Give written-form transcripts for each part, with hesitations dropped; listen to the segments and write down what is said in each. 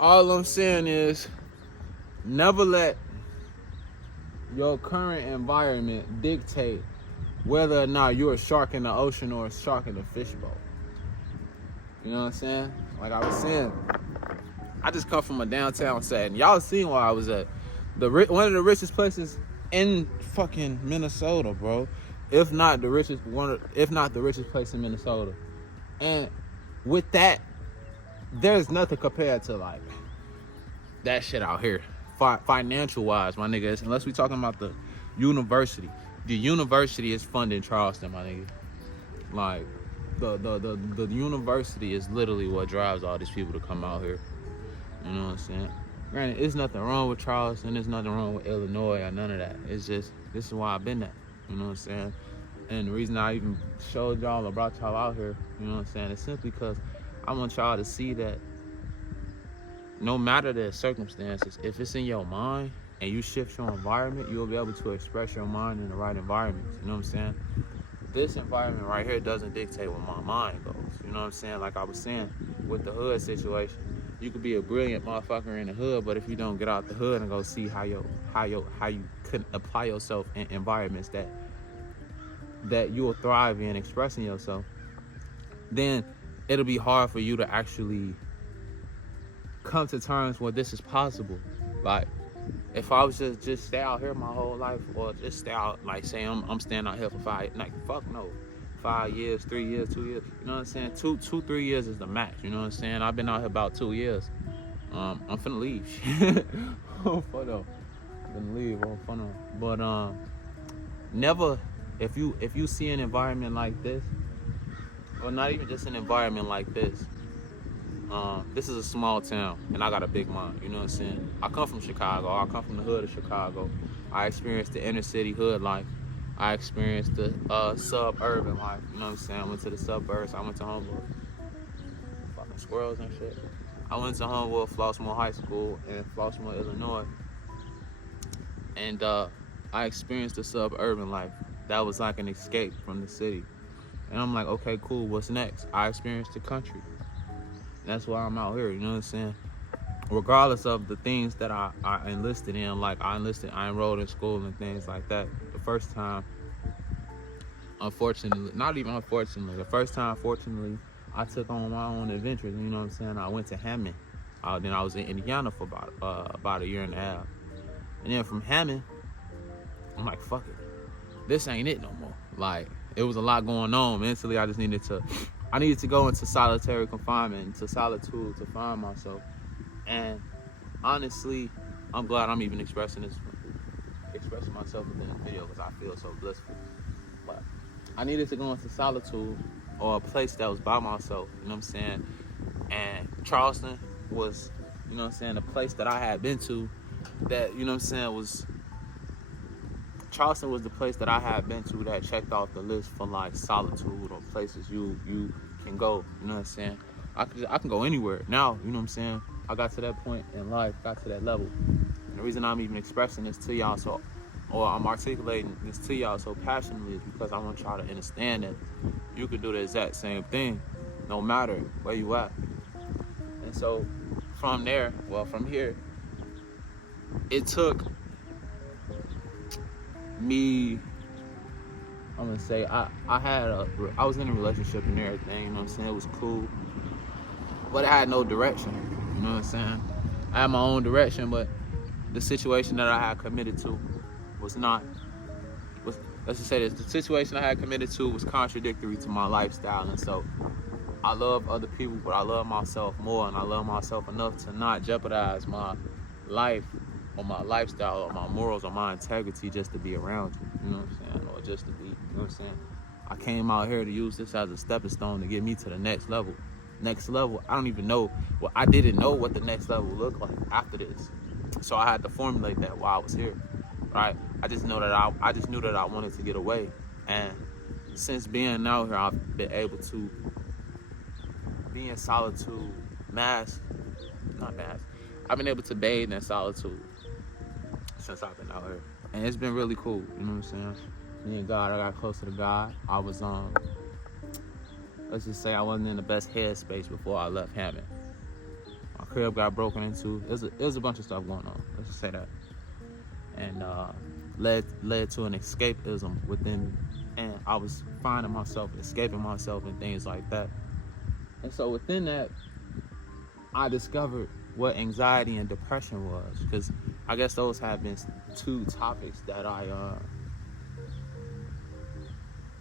All I'm saying is never let your current environment dictate whether or not you're a shark in the ocean or a shark in the fishbowl. You know what I'm saying? Like I was saying, I just come from a downtown setting. Y'all seen where I was at. One of the richest places in fucking Minnesota, bro. If not the richest place in Minnesota. And with that, there's nothing compared to like that shit out here, financial wise, my niggas. Unless we talking about the university. The university is funding Charleston, my nigga. Like the university is literally what drives all these people to come out here. You know what I'm saying? Granted, there's nothing wrong with Charleston. There's nothing wrong with Illinois or none of that. It's just, this is why I've been at. You know what I'm saying? And the reason I even showed y'all or brought y'all out here, you know what I'm saying, is simply because I want y'all to see that no matter the circumstances, if it's in your mind and you shift your environment, you'll be able to express your mind in the right environments. You know what I'm saying? This environment right here doesn't dictate where my mind goes. You know what I'm saying? Like I was saying with the hood situation, you could be a brilliant motherfucker in the hood, but if you don't get out the hood and go see how you could apply yourself in environments that you will thrive in expressing yourself, then it'll be hard for you to actually come to terms where this is possible. Like, if I was just stay out here my whole life, or just stay out, like say I'm staying out here for 5, like fuck no, 5 years, 3 years, 2 years, you know what I'm saying? 3 years is the max, you know what I'm saying? I've been out here about 2 years. I'm finna leave. I'm finna leave. I'm finna. But never, if you see an environment like this, or not even just an environment like this. This is a small town, and I got a big mind. You know what I'm saying? I come from Chicago. I come from the hood of Chicago. I experienced the inner city hood life. I experienced the suburban life. You know what I'm saying? I went to the suburbs. I went to Homewood. Fucking squirrels and shit. I went to Homewood, Flossmoor High School in Flossmoor, Illinois. And I experienced the suburban life. That was like an escape from the city. And I'm like, okay, cool. What's next? I experienced the country. That's why I'm out here, you know what I'm saying? Regardless of the things that I enlisted in, like I enrolled in school and things like that. The first time, unfortunately, not even unfortunately, fortunately, I took on my own adventures, you know what I'm saying? I went to Hammond. Then I was in Indiana for about a year and a half. And then from Hammond, I'm like, fuck it. This ain't it no more. Like, it was a lot going on. Mentally, I needed to go into solitary confinement, into solitude to find myself. And honestly, I'm glad I'm even expressing myself within this video because I feel so blissful. But I needed to go into solitude or a place that was by myself, you know what I'm saying? And Charleston was, you know what I'm saying, a place that I had been to that, you know what I'm saying, Charleston was the place that I had been to that checked off the list for like solitude or places you can go, you know what I'm saying? I can go anywhere now, you know what I'm saying? I got to that point in life, got to that level. And the reason I'm even expressing this to y'all or I'm articulating this to y'all so passionately is because I want y'all to understand that you can do the exact same thing no matter where you at. And so from here, it took me, I'm gonna say I was in a relationship and everything, you know what I'm saying? It was cool, but I had no direction, you know what I'm saying? I had my own direction, but the situation that I had committed to let's just say this, the situation I had committed to was contradictory to my lifestyle. And so I love other people, but I love myself more, and I love myself enough to not jeopardize my life or my lifestyle or my morals or my integrity just to be around you, you know what I'm saying? Or just to be, you know what I'm saying? I came out here to use this as a stepping stone to get me to the next level. I don't even know, I didn't know what the next level looked like after this. So I had to formulate that while I was here, right? I just knew that I wanted to get away. And since being out here, I've been able to be in solitude, I've been able to bathe in solitude since I've been out here. And it's been really cool, you know what I'm saying? Me and God, I got closer to God. I was, let's just say I wasn't in the best headspace before I left Hammond. My crib got broken into. There's a bunch of stuff going on. Let's just say that. And led to an escapism within me. And I was finding myself, escaping myself and things like that. And so within that, I discovered what anxiety and depression was, because I guess those have been two topics that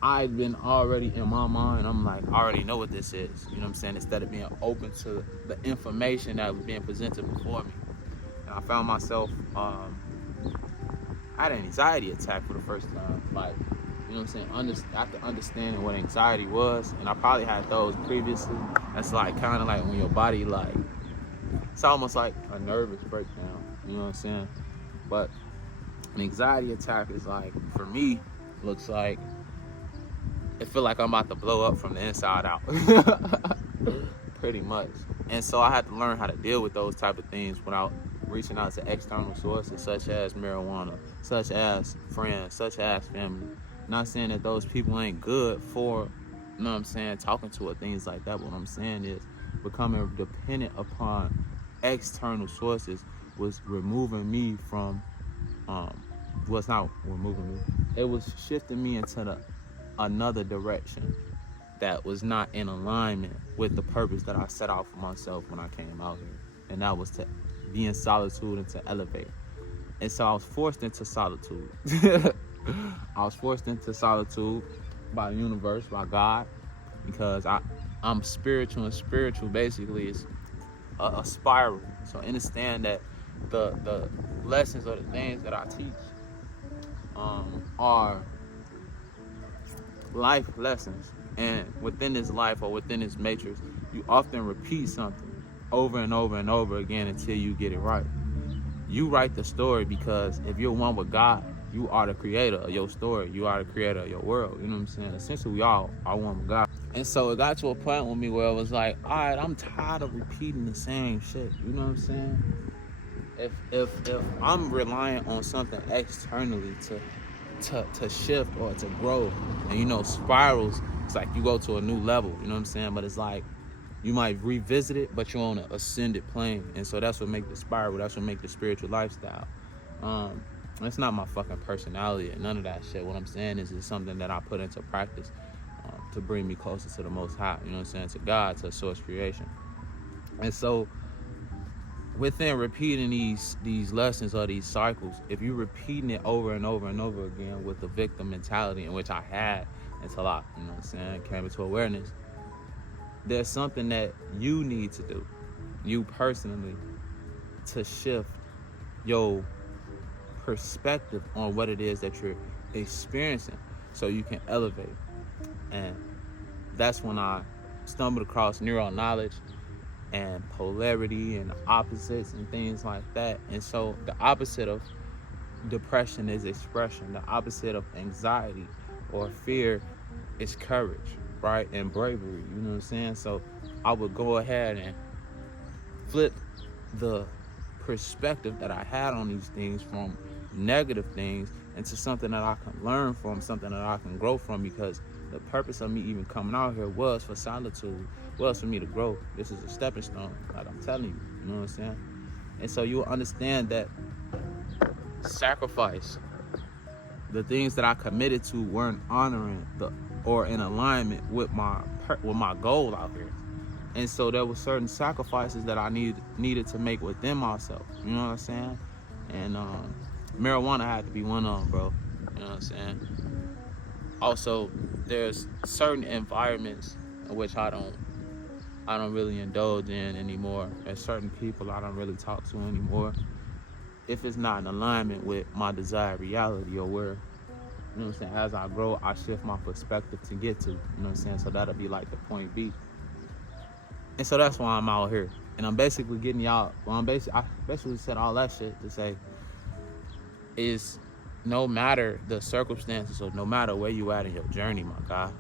I'd been already in my mind. I'm like, I already know what this is. You know what I'm saying? Instead of being open to the information that was being presented before me. And I found myself, I had an anxiety attack for the first time. Like, you know what I'm saying? After understanding what anxiety was, and I probably had those previously. That's like kind of like when your body like, it's almost like a nervous breakdown. You know what I'm saying? But an anxiety attack is like, for me, looks like, it feel like I'm about to blow up from the inside out. Pretty much. And so I had to learn how to deal with those type of things without reaching out to external sources such as marijuana, such as friends, such as family. Not saying that those people ain't good for, you know what I'm saying, talking to or things like that. But what I'm saying is becoming dependent upon external sources was removing me from, it's not removing me. It was shifting me into another direction that was not in alignment with the purpose that I set out for myself when I came out here. And that was to be in solitude and to elevate. And so I was forced into solitude. I was forced into solitude by the universe, by God, because I'm spiritual, and spiritual basically is a spiral. So understand that the lessons or the things that I teach are life lessons. And within this life or within this matrix, you often repeat something over and over and over again until you get it right. You write the story because if you're one with God, you are the creator of your story. You are the creator of your world. You know what I'm saying? Essentially, we all are one with God. And so it got to a point with me where it was like, all right, I'm tired of repeating the same shit. You know what I'm saying? If I'm relying on something externally to shift or to grow, and you know, spirals, it's like you go to a new level. You know what I'm saying? But it's like you might revisit it, but you're on an ascended plane. And so that's what makes the spiral. That's what makes the spiritual lifestyle. It's not my fucking personality or none of that shit. What I'm saying is it's something that I put into practice to bring me closer to the Most High. You know what I'm saying? To God, to source creation. And so within repeating these lessons or these cycles, if you're repeating it over and over and over again with the victim mentality, in which I had until I, you know what I'm saying, came into awareness, there's something that you need to do, you personally, to shift your perspective on what it is that you're experiencing so you can elevate. And that's when I stumbled across neural knowledge and polarity and opposites and things like that. And so the opposite of depression is expression. The opposite of anxiety or fear is courage, right? And bravery, you know what I'm saying? So I would go ahead and flip the perspective that I had on these things from negative things into something that I can learn from, something that I can grow from, because the purpose of me even coming out here was for solitude, was for me to grow. This is a stepping stone, like I'm telling you, you know what I'm saying? And so you'll understand that sacrifice, the things that I committed to weren't honoring or in alignment with my goal out here. And so there were certain sacrifices that I needed to make within myself. You know what I'm saying? And marijuana had to be one of them, bro. You know what I'm saying? Also, there's certain environments in which I don't really indulge in anymore. There's certain people I don't really talk to anymore if it's not in alignment with my desired reality or where, you know what I'm saying, as I grow, I shift my perspective to get to, you know what I'm saying? So that'll be like the point B. And so that's why I'm out here. And I'm basically getting y'all, I basically said all that shit to say is no matter the circumstances or no matter where you at in your journey, my guy,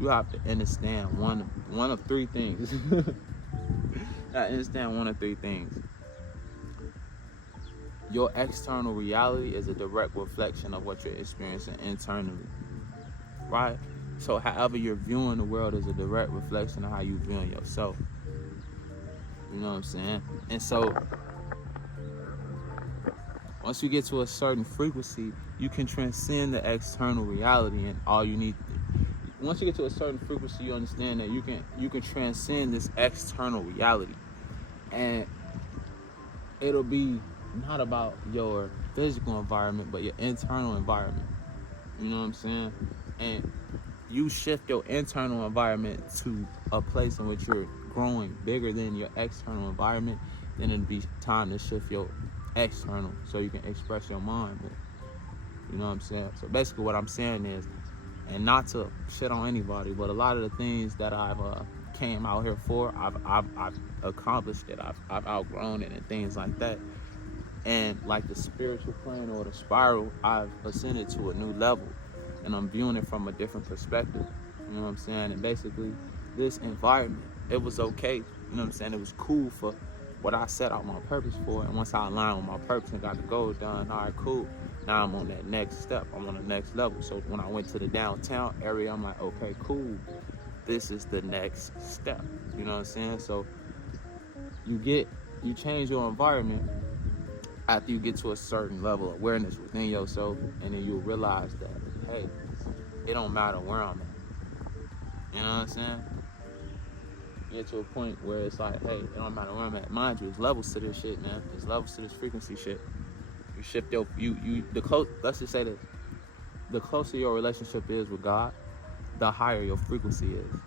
you have to understand one of three things. I understand one of three things. Your external reality is a direct reflection of what you're experiencing internally, right? So however you're viewing the world is a direct reflection of how you're viewing yourself. You know what I'm saying? And so once you get to a certain frequency, you can transcend the external reality, and all you need. Once you get to a certain frequency, you understand that you can transcend this external reality, and it'll be not about your physical environment, but your internal environment. You know what I'm saying? And you shift your internal environment to a place in which you're growing bigger than your external environment, then it'd be time to shift your external so you can express your mind more. You know what I'm saying? So basically what I'm saying is, and not to shit on anybody, but a lot of the things that I've came out here for, I've accomplished it. I've outgrown it and things like that. And like the spiritual plane or the spiral, I've ascended to a new level, and I'm viewing it from a different perspective. You know what I'm saying? And basically, this environment, it was okay. You know what I'm saying? It was cool for what I set out my purpose for. And once I aligned with my purpose and got the goals done, all right, cool. Now I'm on that next step. I'm on the next level. So when I went to the downtown area, I'm like, okay, cool. This is the next step. You know what I'm saying? So you change your environment after you get to a certain level of awareness within yourself, and then you'll realize that, hey, it don't matter where I'm at. You know what I'm saying? You get to a point where it's like, hey, it don't matter where I'm at. Mind you, there's levels to this shit, man. There's levels to this frequency shit. You shift your, let's just say that the closer your relationship is with God, the higher your frequency is.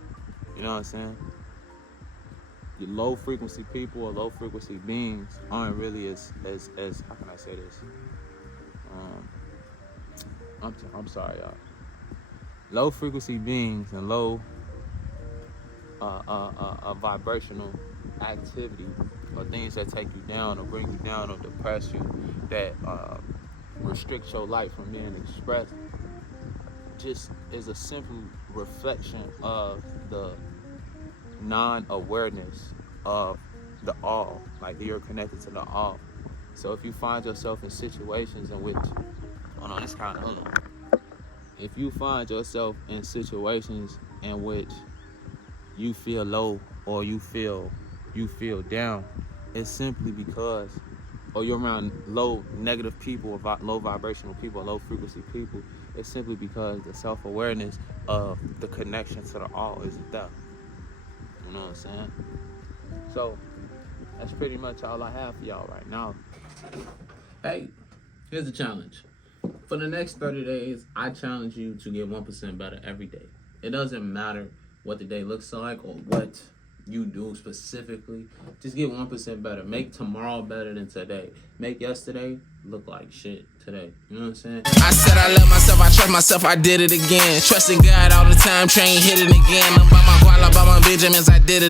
You know what I'm saying? The low frequency people or low frequency beings aren't really as how can I say this? I'm sorry, y'all. Low frequency beings and low vibrational activity, or things that take you down or bring you down or depress you, that restrict your life from being expressed, just is a simple reflection of the non-awareness of the all. Like, you're connected to the all. So if you find yourself in situations in which, if you find yourself in situations in which you feel low or you feel down, it's simply because, or you're around low negative people or low vibrational people or low frequency people, it's simply because the self-awareness of the connection to the all isn't there. You know what I'm saying? So that's pretty much all I have for y'all right now. Hey, here's the challenge. For the next 30 days, I challenge you to get 1% better every day. It doesn't matter what the day looks like or what you do specifically. Just get 1% better. Make tomorrow better than today. Make yesterday look like shit today. You know what I'm saying? I said I love myself, I trust myself, I did it again. Trusting God all the time, train hit it again. I'm by my guala, by my Benjamins, I did it.